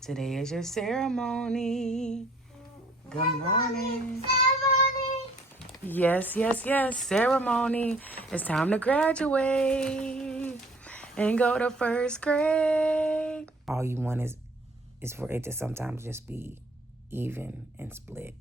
Today is your ceremony. Good morning. Ceremony. Yes, ceremony. It's time to graduate and go to first grade. All you want is for it to sometimes just be even and split.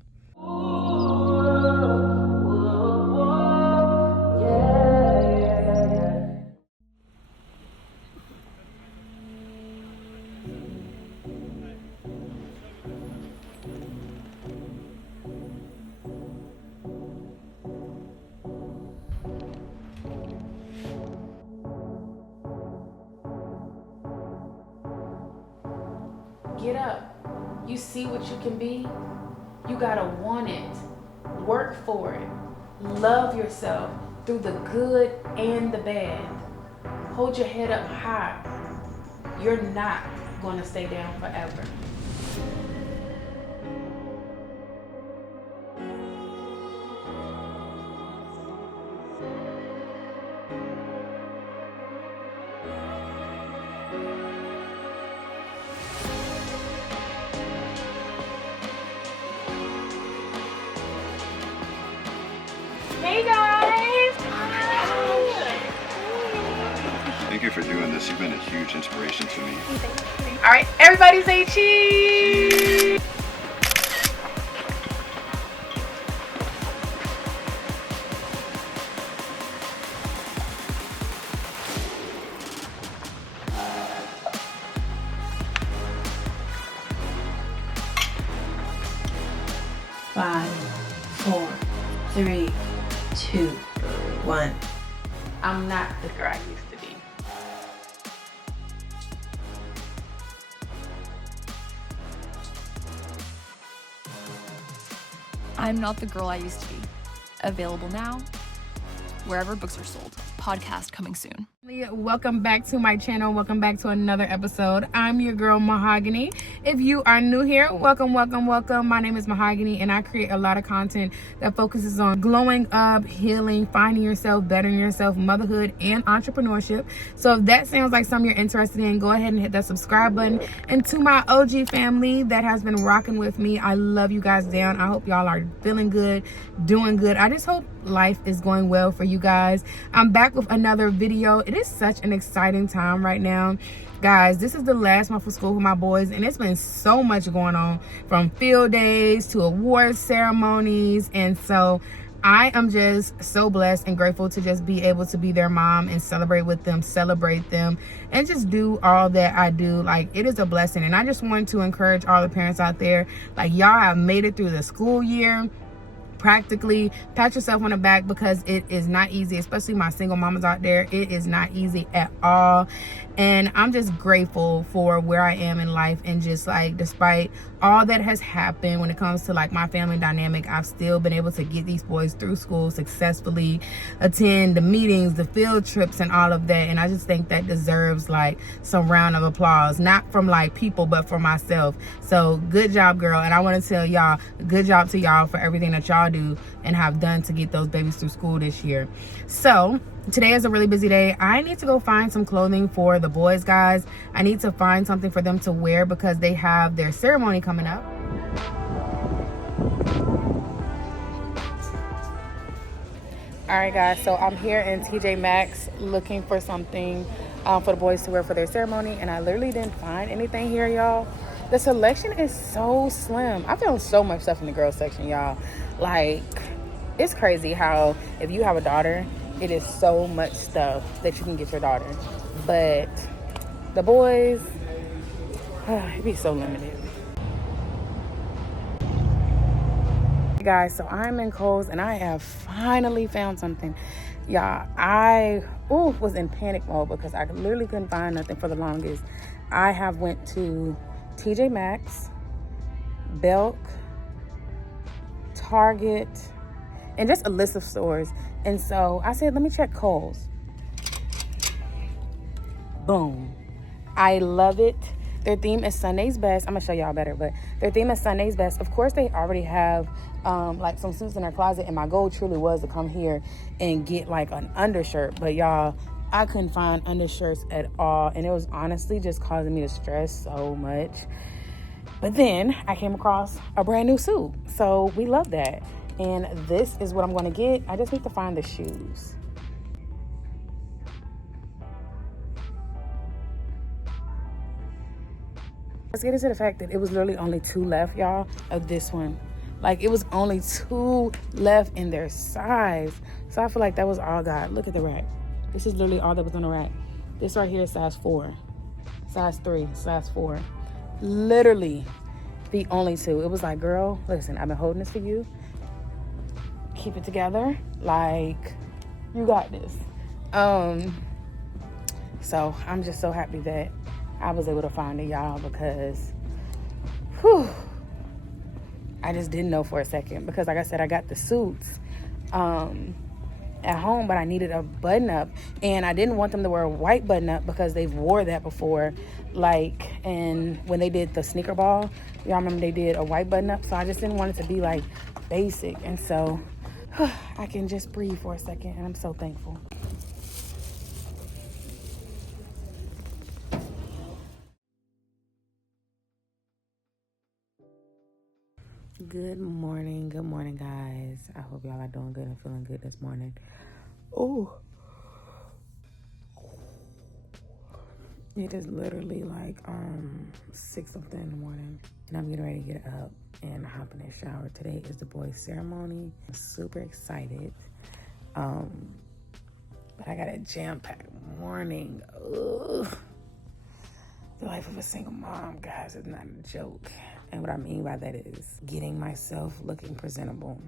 Get up. You see what you can be? You gotta want it. Work for it. Love yourself through the good and the bad. Hold your head up high. You're not gonna stay down forever. Hey guys! Thank you for doing this. You've been a huge inspiration to me. All right, everybody say cheese! Five, 4, 3, 2, 1. I'm not the girl I used to be. I'm not the girl I used to be. Available now, wherever books are sold. Podcast coming soon. Welcome back to my channel. Welcome back to another episode. I'm your girl MaHogany. If you are new here, welcome. My name is MaHogany and I create a lot of content that focuses on glowing up, healing, finding yourself, bettering yourself, motherhood, and entrepreneurship. So if that sounds like something you're interested in, go ahead and hit that subscribe button. And to my OG family that has been rocking with me, I love you guys down. I hope y'all are feeling good, doing good. I just hope life is going well for you guys. I'm back with another video. It is such an exciting time right now, guys. This is the last month of school with my boys, and it's been so much going on, from field days to awards ceremonies. And so I am just so blessed and grateful to just be able to be their mom and celebrate with them, celebrate them, and just do all that I do. Like, it is a blessing. And I just want to encourage all the parents out there, like, y'all have made it through the school year. Practically pat yourself on the back, because it is not easy, especially my single mamas out there. It is not easy at all. And I'm just grateful for where I am in life, and just like, despite all that has happened when it comes to like my family dynamic, I've still been able to get these boys through school successfully, attend the meetings, the field trips, and all of that. And I just think that deserves like some round of applause, not from like people, but for myself. So good job, girl. And I want to tell y'all, good job to y'all for everything that y'all do and have done to get those babies through school this year. So today is a really busy day. I need to go find some clothing for the boys, guys. I need to find something for them to wear because they have their ceremony coming up. All right, guys, so I'm here in TJ Maxx looking for something for the boys to wear for their ceremony, and I literally didn't find anything here, y'all. The selection is so slim. I found so much stuff in the girls section, y'all. Like, it's crazy how if you have a daughter, it is so much stuff that you can get your daughter. But the boys, it'd be so limited. Hey guys, so I'm in Kohl's and I have finally found something. Y'all, I was in panic mode because I literally couldn't find nothing for the longest. I have went to TJ Maxx, Belk, Target, and just a list of stores. And so I said, let me check Kohl's. Boom. I love it. Their theme is Sunday's Best. I'm gonna show y'all better, but their theme is Sunday's Best. Of course, they already have like some suits in their closet, and my goal truly was to come here and get like an undershirt. But y'all, I couldn't find undershirts at all, and it was honestly just causing me to stress so much. But then I came across a brand new suit. So we love that. And this is what I'm going to get. I just need to find the shoes. Let's get into the fact that it was literally only 2 left, y'all, of this one. Like, it was only 2 left in their size. So I feel like that was all God. Look at the rack. This is literally all that was on the rack. This right here is size 4, size 3, size 4. Literally the only 2. It was like, girl, listen, I've been holding this for you. Keep it together. Like, you got this. So I'm just so happy that I was able to find it, y'all, because I just didn't know for a second. Because like I said, I got the suits at home, but I needed a button up, and I didn't want them to wear a white button up because they've wore that before. Like, and when they did the sneaker ball, y'all remember they did a white button up, so I just didn't want it to be like basic. And so I can just breathe for a second, and I'm so thankful. Good morning, guys. I hope y'all are doing good and feeling good this morning. Oh, it is literally like 6 something in the morning, and I'm getting ready to get up and hop in the shower. Today is the boys' ceremony. I'm super excited, but I got a jam-packed morning. Ugh. The life of a single mom, guys, is not a joke. And what I mean by that is getting myself looking presentable.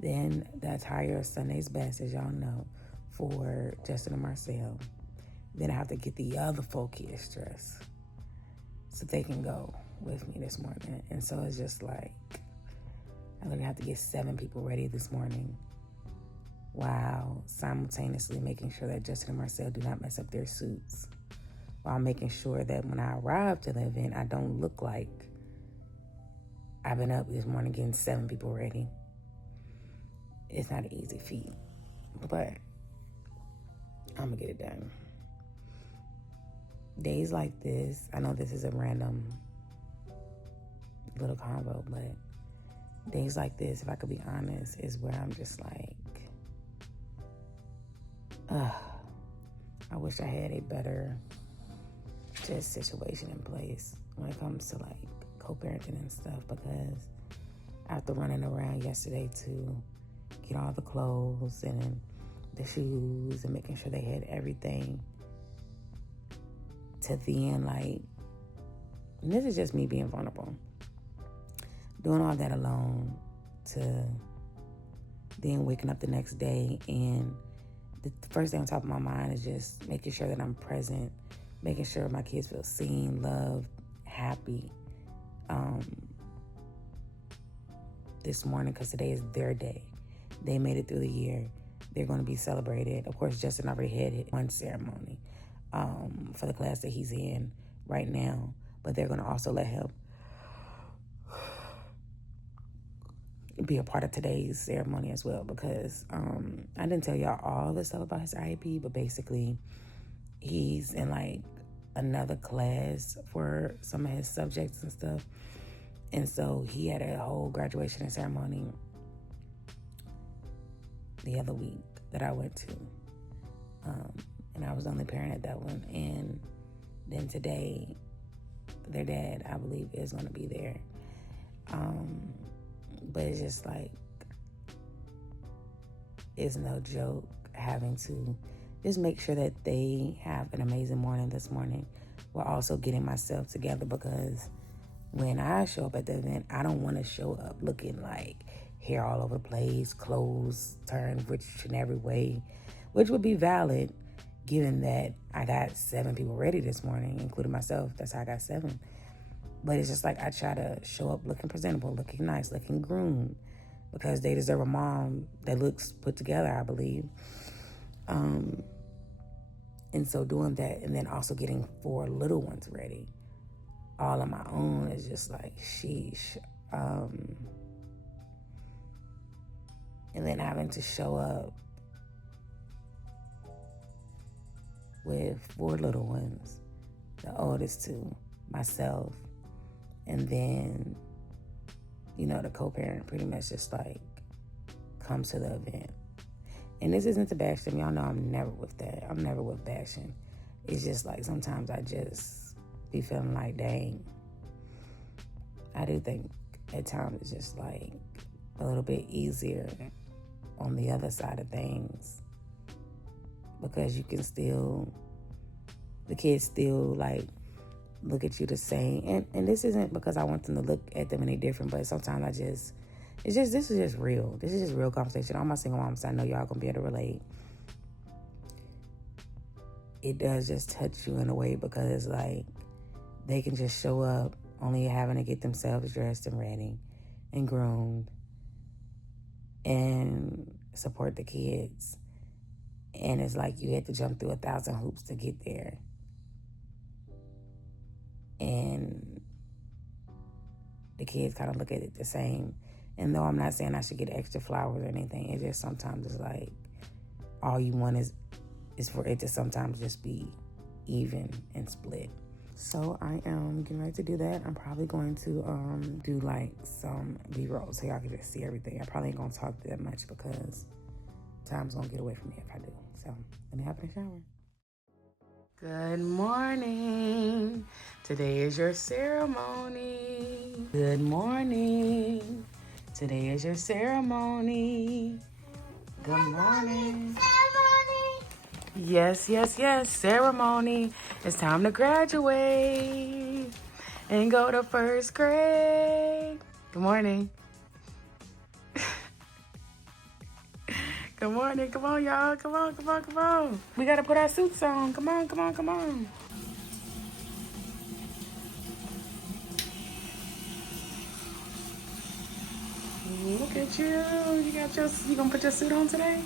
Then the attire of Sunday's Best, as y'all know, for Justin and Marcel. Then I have to get the other 4 kids dressed so they can go with me this morning. And so it's just like, I'm gonna have to get 7 people ready this morning, while simultaneously making sure that Justin and Marcel do not mess up their suits, while making sure that when I arrive to the event, I don't look like I've been up this morning getting 7 people ready. It's not an easy feat, but I'm gonna get it done. Days like this, I know this is a random little convo, but days like this, if I could be honest, is where I'm just like, I wish I had a better just situation in place when it comes to like co-parenting and stuff, because after running around yesterday to get all the clothes and the shoes and making sure they had everything, to then like, and this is just me being vulnerable, doing all that alone, to then waking up the next day and the first thing on top of my mind is just making sure that I'm present, making sure my kids feel seen, loved, happy this morning, because today is their day. They made it through the year. They're going to be celebrated. Of course, Justin already had one ceremony for the class that he's in right now, but they're going to also let him be a part of today's ceremony as well, because I didn't tell y'all all the stuff about his IEP, but basically he's in like another class for some of his subjects and stuff. And so he had a whole graduation and ceremony the other week that I went to. And I was the only parent at that one. And then today, their dad, I believe, is going to be there. But it's just like, it's no joke having to just make sure that they have an amazing morning this morning, while also getting myself together, because when I show up at the event, I don't want to show up looking like hair all over the place, clothes turned which in every way, which would be valid given that I got 7 people ready this morning, including myself. That's how I got 7. But it's just like, I try to show up looking presentable, looking nice, looking groomed, because they deserve a mom that looks put together, I believe. And so doing that, and then also getting 4 little ones ready all on my own, is just like, sheesh. And then having to show up with 4 little ones, the oldest 2, myself, And then, you know, the co-parent pretty much just like comes to the event. And this isn't to bash them. Y'all know I'm never with that. I'm never with bashing. It's just like sometimes I just be feeling like, dang. I do think at times it's just like a little bit easier on the other side of things, because you can still, the kids still like look at you the same. And this isn't because I want them to look at them any different, but sometimes this is just real. This is just real conversation. All my single moms, I know y'all gonna be able to relate. It does just touch you in a way, because like they can just show up only having to get themselves dressed and ready and groomed and support the kids. And it's like you had to jump through 1,000 hoops to get there. And the kids kind of look at it the same. And though I'm not saying I should get extra flowers or anything, it just sometimes is like all you want is for it to sometimes just be even and split. So I am getting ready to do that. I'm probably going to do like some B-roll so y'all can just see everything. I probably ain't gonna talk that much because time's gonna get away from me if I do. So let me hop in the shower. Good morning. Today is your ceremony. Good morning. Today is your ceremony. Good morning. Yes, ceremony. It's time to graduate and go to first grade. Good morning. Good morning. Come on, y'all. Come on. We got to put our suits on. Come on. Look at you. You gonna put your suit on today?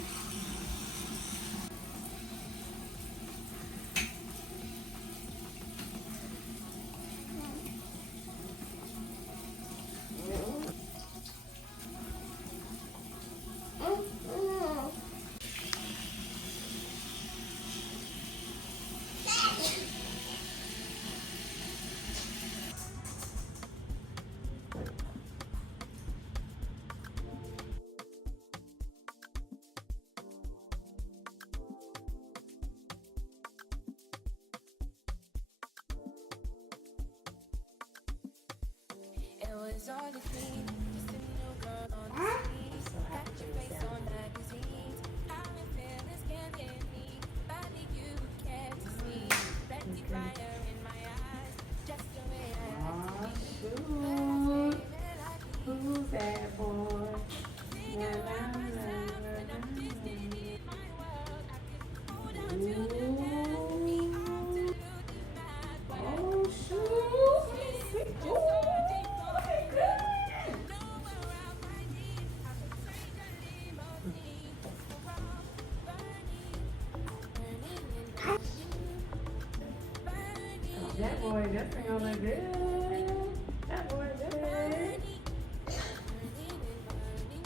All the things, just a new girl on the scene. Got your face on magazines. I'm in feelings, can't get me. Body you care to see. Plenty fire in my eyes. Just the way I like to be. Who's that boy? Think about myself when I'm twisted in my world. I can hold on to the best of me. Absolutely mad. Oh, shoot. That boy, that thing on like good. That boy, good.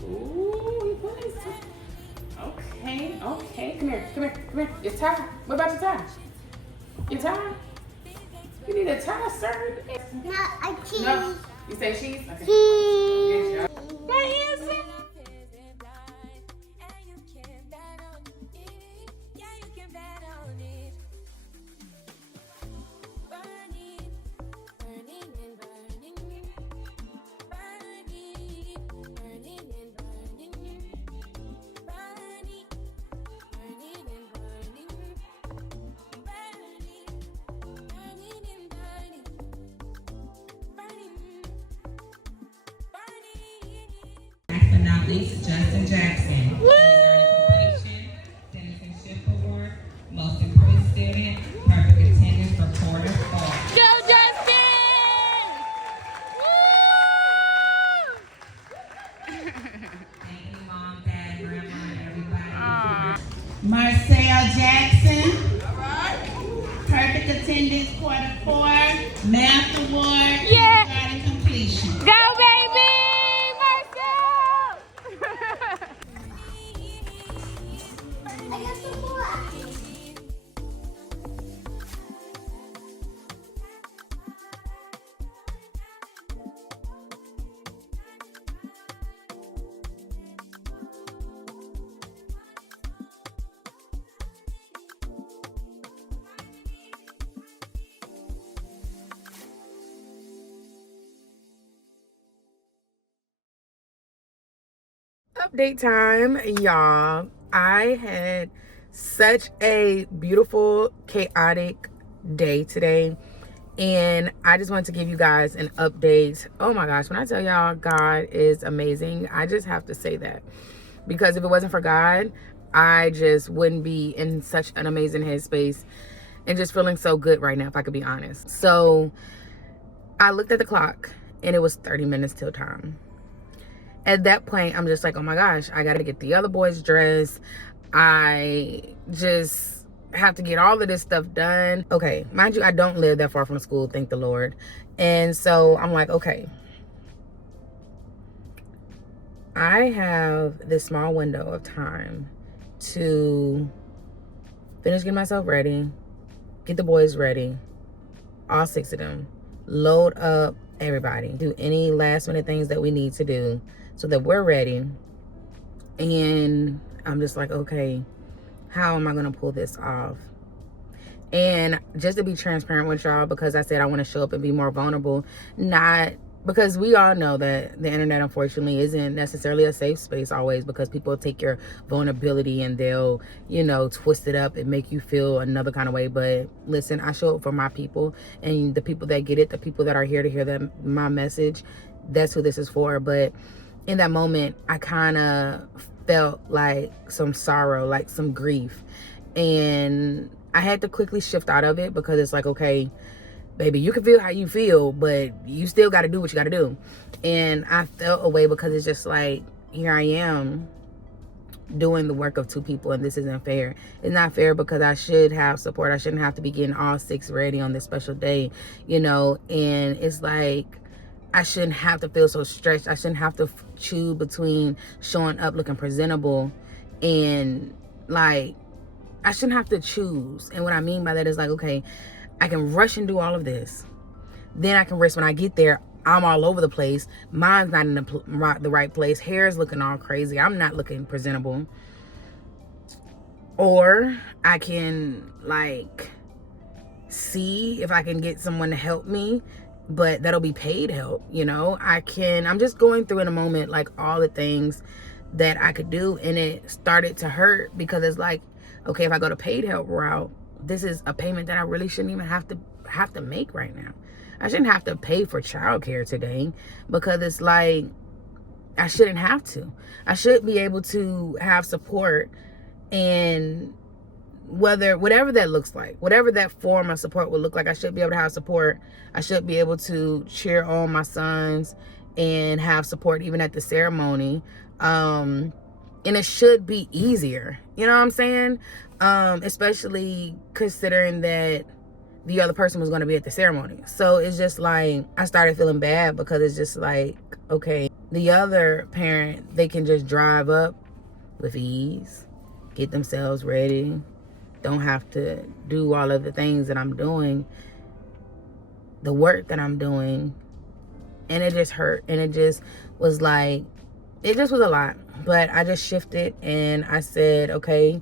Ooh, he put his. Okay. Come here. It's tie. What about your tie? Your tie? You need a tie, sir. No, I cheese. No. You say cheese? Okay. Cheese. That is it. Not least, Justin Jackson. Citizenship Award, most improved student, perfect attendance for quarter 4. Go, Justin! Thank you, Mom, Dad, Grandma, and everybody. Marcel Jackson. All right. Perfect attendance, quarter 4. Math Award. Yeah. Kindergarten completion. Go, baby! I got some more. update time, y'all. I had such a beautiful, chaotic day today, and I just wanted to give you guys an update. Oh my gosh, when I tell y'all God is amazing, I just have to say that, because if it wasn't for God, I just wouldn't be in such an amazing headspace and just feeling so good right now, if I could be honest. So I looked at the clock and it was 30 minutes till time. At that point, I'm just like, oh my gosh, I gotta get the other boys dressed. I just have to get all of this stuff done. Okay, mind you, I don't live that far from school, thank the Lord. And so I'm like, okay, I have this small window of time to finish getting myself ready, get the boys ready, all 6 of them, load up everybody, do any last minute things that we need to do so that we're ready. And I'm just like, okay, how am I gonna pull this off? And just to be transparent with y'all, because I said I want to show up and be more vulnerable, not because we all know that the internet unfortunately isn't necessarily a safe space always, because people take your vulnerability and they'll, you know, twist it up and make you feel another kind of way. But listen, I show up for my people, and the people that get it, the people that are here to hear that my message, that's who this is for. But in that moment, I kind of felt like some sorrow, like some grief, and I had to quickly shift out of it, because it's like, okay, baby, you can feel how you feel, but you still got to do what you got to do. And I felt away, because it's just like, here I am doing the work of 2 people, and this isn't fair. It's not fair, because I should have support. I shouldn't have to be getting all 6 ready on this special day, you know. And it's like, I shouldn't have to feel so stretched. I shouldn't have to choose between showing up looking presentable and like, I shouldn't have to choose. And what I mean by that is like, okay, I can rush and do all of this. Then I can risk when I get there, I'm all over the place. Mine's not in the right place. Hair's looking all crazy. I'm not looking presentable. Or I can like see if I can get someone to help me, but that'll be paid help, you know. I'm just going through in a moment like all the things that I could do, and it started to hurt, because it's like, okay, if I go to paid help route, this is a payment that I really shouldn't even have to make right now. I shouldn't have to pay for childcare today, because it's like, I shouldn't have to. I should be able to have support, and whatever that looks like, whatever that form of support would look like, I should be able to have support. I should be able to cheer on my sons and have support even at the ceremony. And it should be easier, you know what I'm saying? Especially considering that the other person was going to be at the ceremony. So it's just like, I started feeling bad, because it's just like, okay, the other parent, they can just drive up with ease, get themselves ready, don't have to do all of the things that I'm doing, the work that I'm doing. And it just hurt, and it just was like, it just was a lot. But I just shifted, and I said, okay,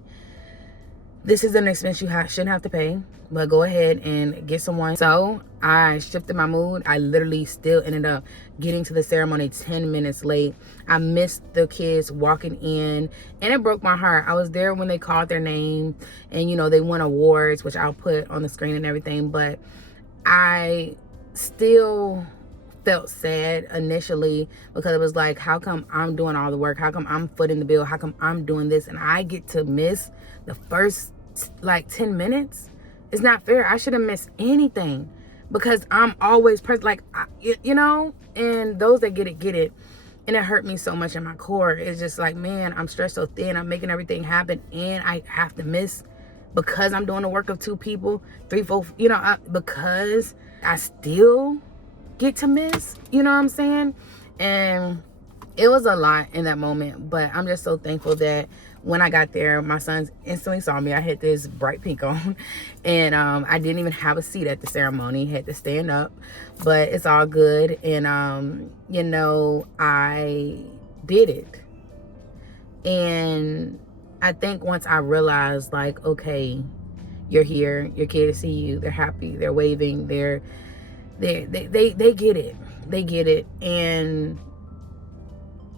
this is an expense you shouldn't have to pay, but go ahead and get someone. So I shifted my mood. I literally still ended up getting to the ceremony 10 minutes late. I missed the kids walking in, and it broke my heart. I was there when they called their name, and you know, they won awards, which I'll put on the screen and everything, but I still felt sad initially, because it was like, how come I'm doing all the work? How come I'm footing the bill? How come I'm doing this and I get to miss the first like 10 minutes? It's not fair. I shouldn't miss anything, because I'm always present, like, you know. And those that get it. And it hurt me so much in my core. It's just like, man, I'm stretched so thin. I'm making everything happen, and I have to miss, because I'm doing the work of 2 people, 3, 4, you know, because I still get to miss, you know what I'm saying? And it was a lot in that moment, but I'm just so thankful that when I got there, my sons instantly saw me. I had this bright pink on, and I didn't even have a seat at the ceremony, had to stand up, but it's all good. And you know, I did it. And I think once I realized, like, okay, you're here, your kids see you, they're happy, they're waving, they get it. They get it. And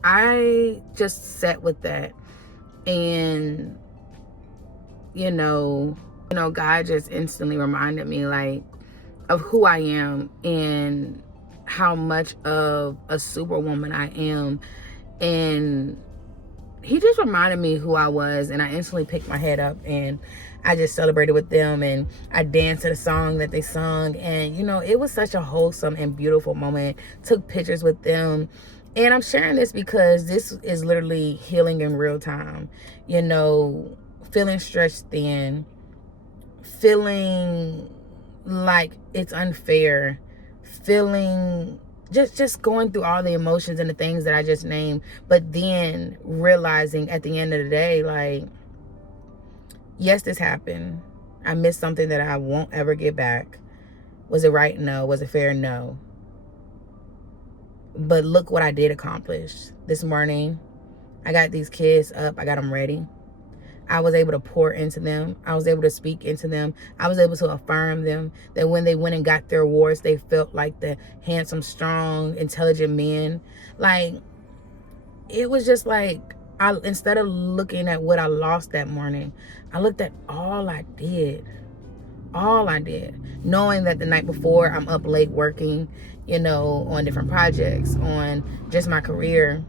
I just sat with that, and God just instantly reminded me, like, of who I am and how much of a superwoman I am. And he just reminded me who I was, and I instantly picked my head up and I just celebrated with them, and I danced to the song that they sung. And it was such a wholesome and beautiful moment. Took pictures with them. And I'm sharing this because this is literally healing in real time. Feeling stretched thin, feeling like it's unfair, feeling just going through all the emotions and the things that I just named, but then realizing at the end of the day, like, yes, this happened. I missed something that I won't ever get back. Was it right? No. Was it fair? No. But look what I did accomplish. This morning, I got these kids up. I got them ready. I was able to pour into them. I was able to speak into them. I was able to affirm them that when they went and got their awards, they felt like the handsome, strong, intelligent men. Like, it was just like, instead of looking at what I lost that morning, I looked at all I did. All I did. Knowing that the night before, I'm up late working, on different projects, on just my career.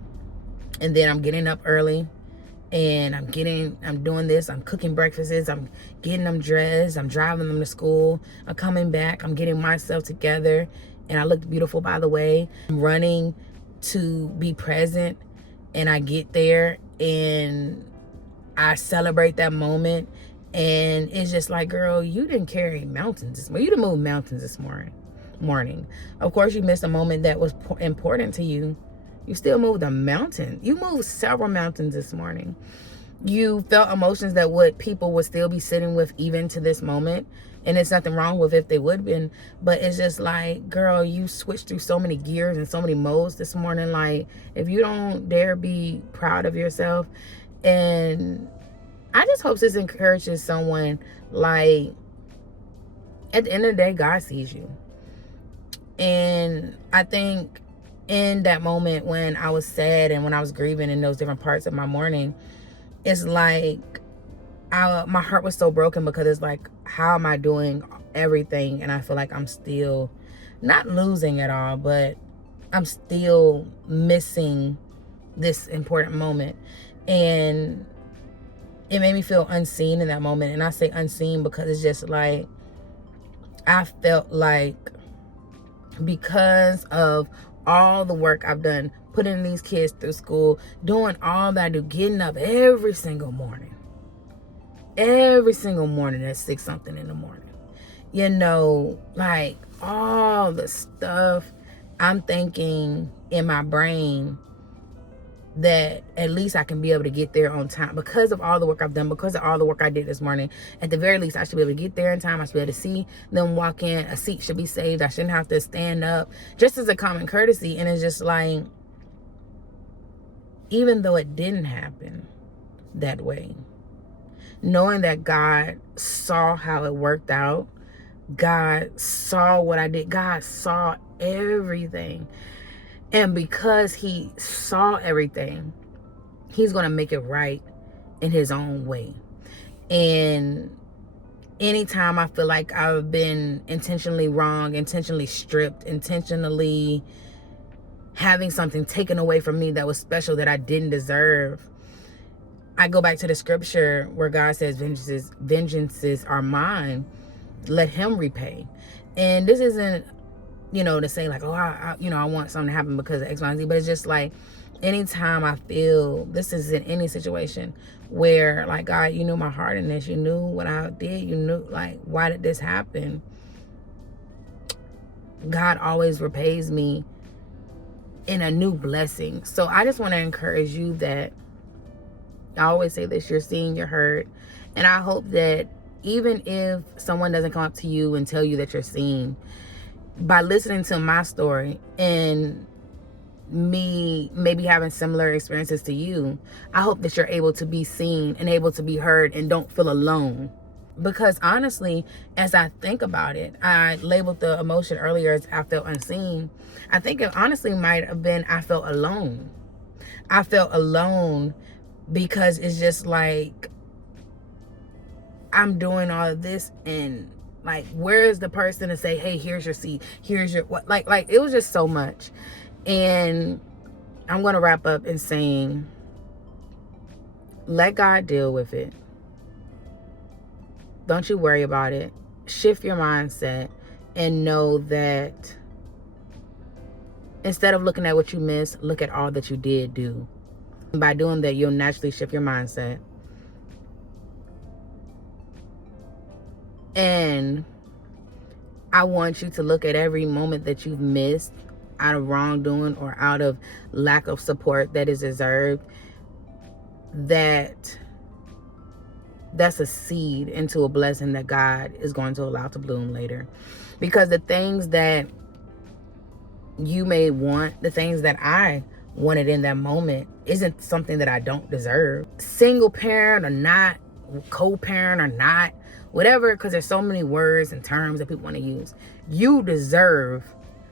And then I'm getting up early. And I'm doing this. I'm cooking breakfasts. I'm getting them dressed. I'm driving them to school. I'm coming back. I'm getting myself together. And I looked beautiful, by the way. I'm running to be present. And I get there and I celebrate that moment. And it's just like, girl, you didn't carry mountains this morning. You didn't move mountains this morning. Of course, you missed a moment that was important to you. You still moved a mountain. You moved several mountains this morning. You felt emotions that people would still be sitting with even to this moment. And it's nothing wrong with if they would have been. But it's just like, girl, you switched through so many gears and so many modes this morning. Like, if you don't dare be proud of yourself. And I just hope this encourages someone, like, at the end of the day, God sees you. And I think in that moment when I was sad and when I was grieving in those different parts of my morning, it's like my heart was so broken, because it's like, how am I doing everything and I feel like I'm still not losing at all, but I'm still missing this important moment. And it made me feel unseen in that moment. And I say unseen because it's just like, I felt like, because of all the work I've done, putting these kids through school, doing all that I do, getting up every single morning at 6 something in the morning, like all the stuff I'm thinking in my brain, that at least I can be able to get there on time because of all the work I've done, because of all the work I did this morning. At the very least, I should be able to get there in time. I should be able to see them walk in. A seat should be saved. I shouldn't have to stand up, just as a common courtesy. And it's just like, even though it didn't happen that way, knowing that God saw how it worked out, God saw what I did, God saw everything. And because he saw everything, he's going to make it right in his own way. And anytime I feel like I've been intentionally wrong, intentionally stripped, intentionally having something taken away from me that was special, that I didn't deserve, I go back to the scripture where God says, vengeances are mine. Let him repay. And this isn't, to say like, oh, I want something to happen because of X, Y, and Z. But it's just like, anytime I feel, this is in any situation where, like, God, you knew my heart in this. You knew what I did. You knew, like, why did this happen? God always repays me in a new blessing. So I just want to encourage you that, I always say this, you're seen, you're heard. And I hope that even if someone doesn't come up to you and tell you that you're seen, by listening to my story and me maybe having similar experiences to you, I hope that you're able to be seen and able to be heard and don't feel alone. Because honestly, as I think about it, I labeled the emotion earlier as I felt unseen. I think it honestly might have been I felt alone. I felt alone because it's just like I'm doing all of this, and like, where is the person to say, hey, here's your seat, here's your what? Like it was just so much. And I'm going to wrap up in saying, let God deal with it. Don't you worry about it. Shift your mindset and know that instead of looking at what you missed, look at all that you did do. And by doing that, you'll naturally shift your mindset. And I want you to look at every moment that you've missed out of wrongdoing or out of lack of support that is deserved. That's a seed into a blessing that God is going to allow to bloom later. Because the things that you may want, the things that I wanted in that moment, isn't something that I don't deserve. Single parent or not, co-parent or not, whatever, because there's so many words and terms that people want to use. You deserve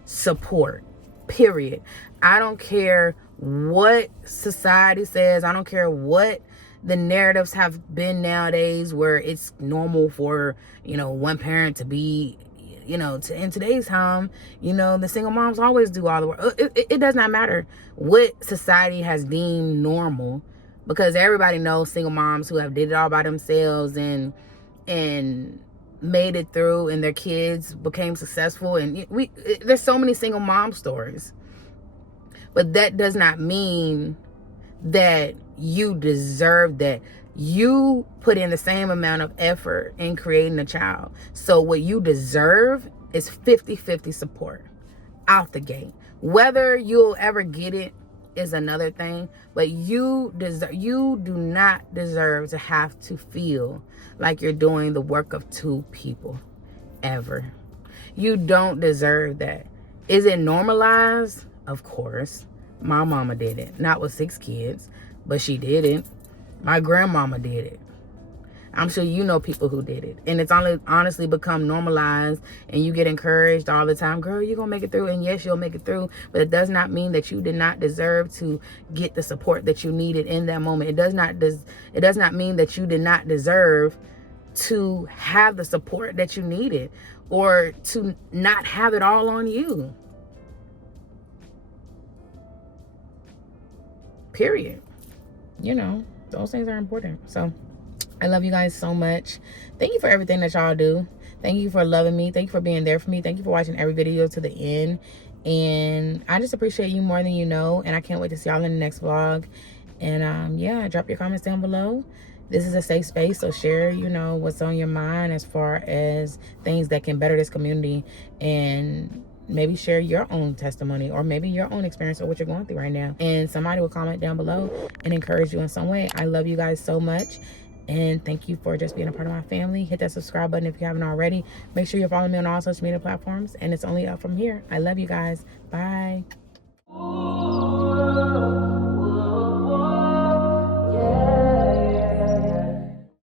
support, period. I don't care what society says. I don't care what the narratives have been nowadays, where it's normal for, one parent to be, in today's time, the single moms always do all the work. It does not matter what society has deemed normal, because everybody knows single moms who have did it all by themselves and made it through, and their kids became successful. And there's so many single mom stories. But that does not mean that you deserve that. You put in the same amount of effort in creating a child. So what you deserve is 50-50 support out the gate. Whether you'll ever get it is another thing, but you do not deserve to have to feel like you're doing the work of two people ever. You don't deserve that. Is it normalized? Of course. My mama did it. Not with 6 kids, but she did it. My grandmama did it. I'm sure you know people who did it. And it's only honestly become normalized, and you get encouraged all the time, girl, you're going to make it through. And yes, you'll make it through. But it does not mean that you did not deserve to get the support that you needed in that moment. It does not mean that you did not deserve to have the support that you needed, or to not have it all on you. Period. Those things are important. So I love you guys so much. Thank you for everything that y'all do. Thank you for loving me. Thank you for being there for me. Thank you for watching every video to the end. And I just appreciate you more than you know. And I can't wait to see y'all in the next vlog. And yeah, drop your comments down below. This is a safe space, so share, what's on your mind as far as things that can better this community, and maybe share your own testimony, or maybe your own experience, or what you're going through right now. And somebody will comment down below and encourage you in some way. I love you guys so much. And thank you for just being a part of my family. Hit that subscribe button if you haven't already. Make sure you're following me on all social media platforms. And it's only up from here. I love you guys. Bye.